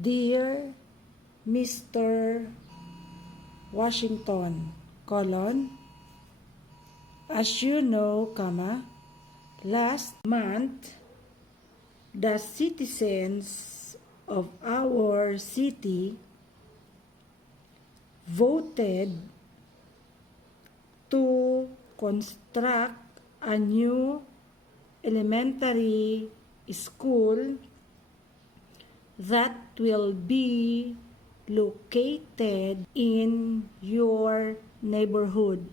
Dear Mr. Washington, as you know, last month, the citizens of our city voted to construct a new elementary school that will be located in your neighborhood,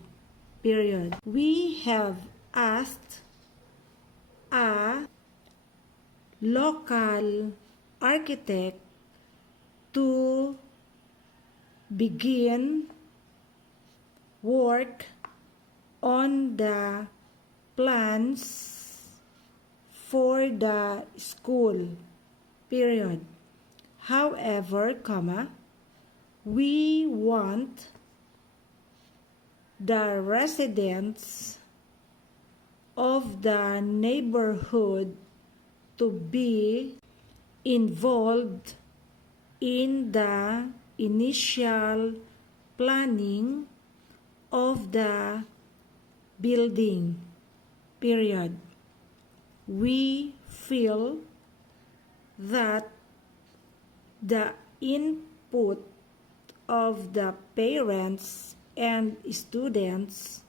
period. We have asked a local architect to begin work on the plans for the school, period. However, we want the residents of the neighborhood to be involved in the initial planning of the building, period. We feel that the input of the parents and students,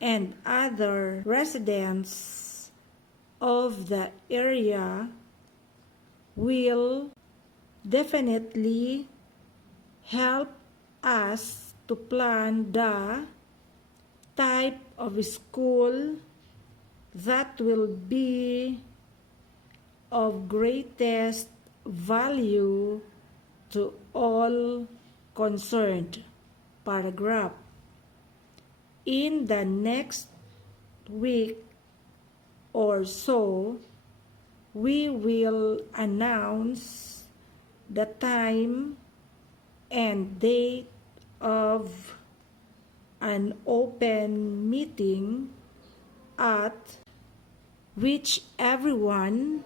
and other residents of the area will definitely help us to plan the type of school that will be of greatest value to all concerned. Paragraph. In the next week or so, we will announce the time and date of an open meeting at which everyone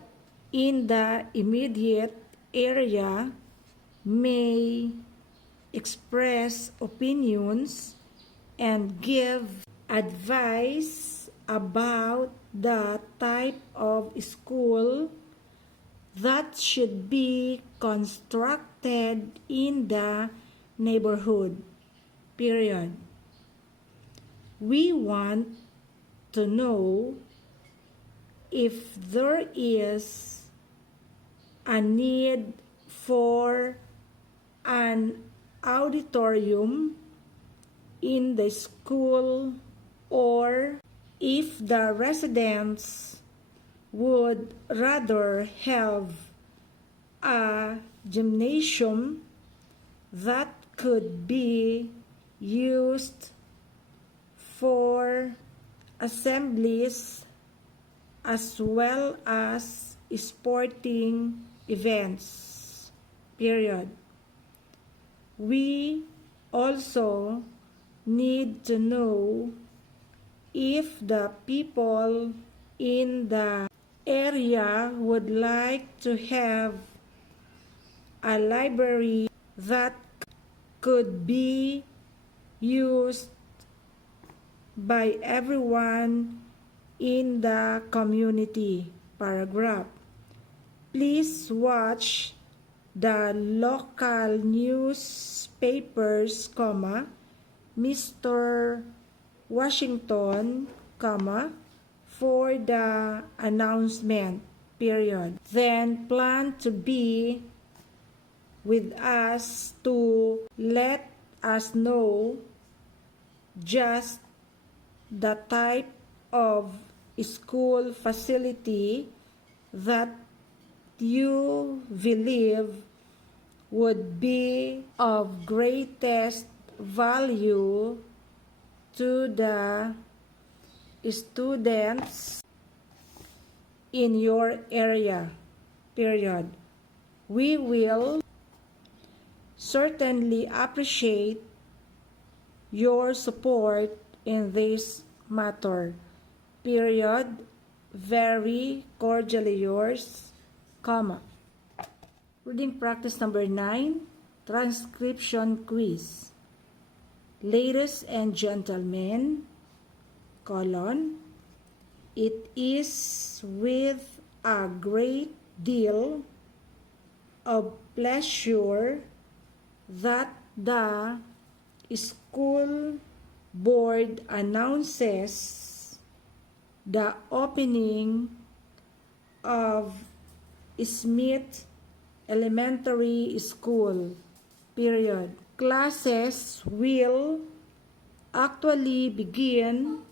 in the immediate area may express opinions and give advice about the type of school that should be constructed in the neighborhood, period. We want to know if there is a need for an auditorium in the school, or if the residents would rather have a gymnasium that could be used for assemblies as well as sporting events, period. We also need to know if the people in the area would like to have a library that could be used by everyone in the community. Paragraph. Please watch the local newspapers, Mr. Washington, for the announcement, period. Then plan to be with us to let us know just the type of school facility that you believe would be of greatest value to the students in your area, period. We will certainly appreciate your support in this matter, period. Very cordially yours, Reading practice number 9, transcription quiz. Ladies and gentlemen, colon, it is with a great deal of pleasure that the school board announces the opening of Smith Elementary School, period. Classes will actually begin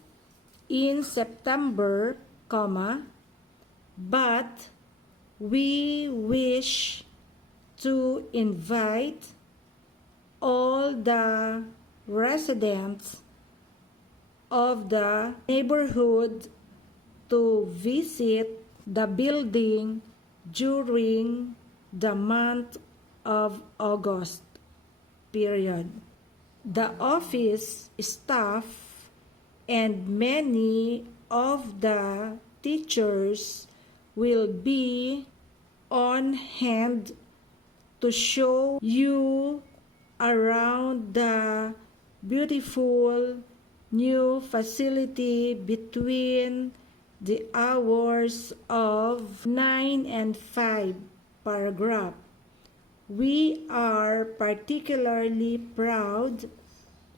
in September, but we wish to invite all the residents of the neighborhood to visit the building during the month of August, period. The office staff and many of the teachers will be on hand to show you around the beautiful new facility between the hours of 9 and 5, paragraph. We are particularly proud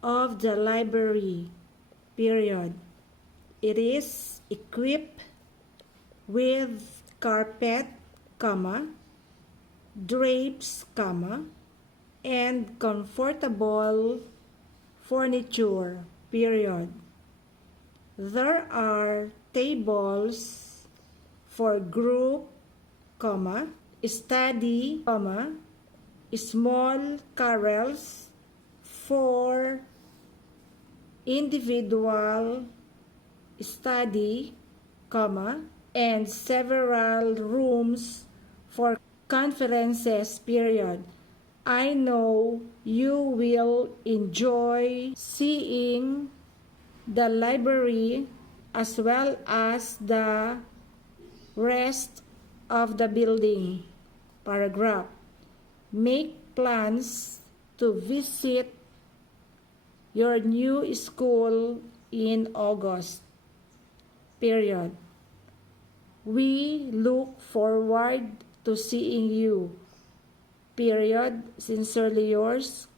of the library, period. It is equipped with carpet, drapes, and comfortable furniture, period. There are tables for group, study, small carrels for individual study, and several rooms for conferences, period. I know you will enjoy seeing the library as well as the rest of the building, paragraph. Make plans to visit your new school in August, period. We look forward to seeing you, period. Sincerely yours,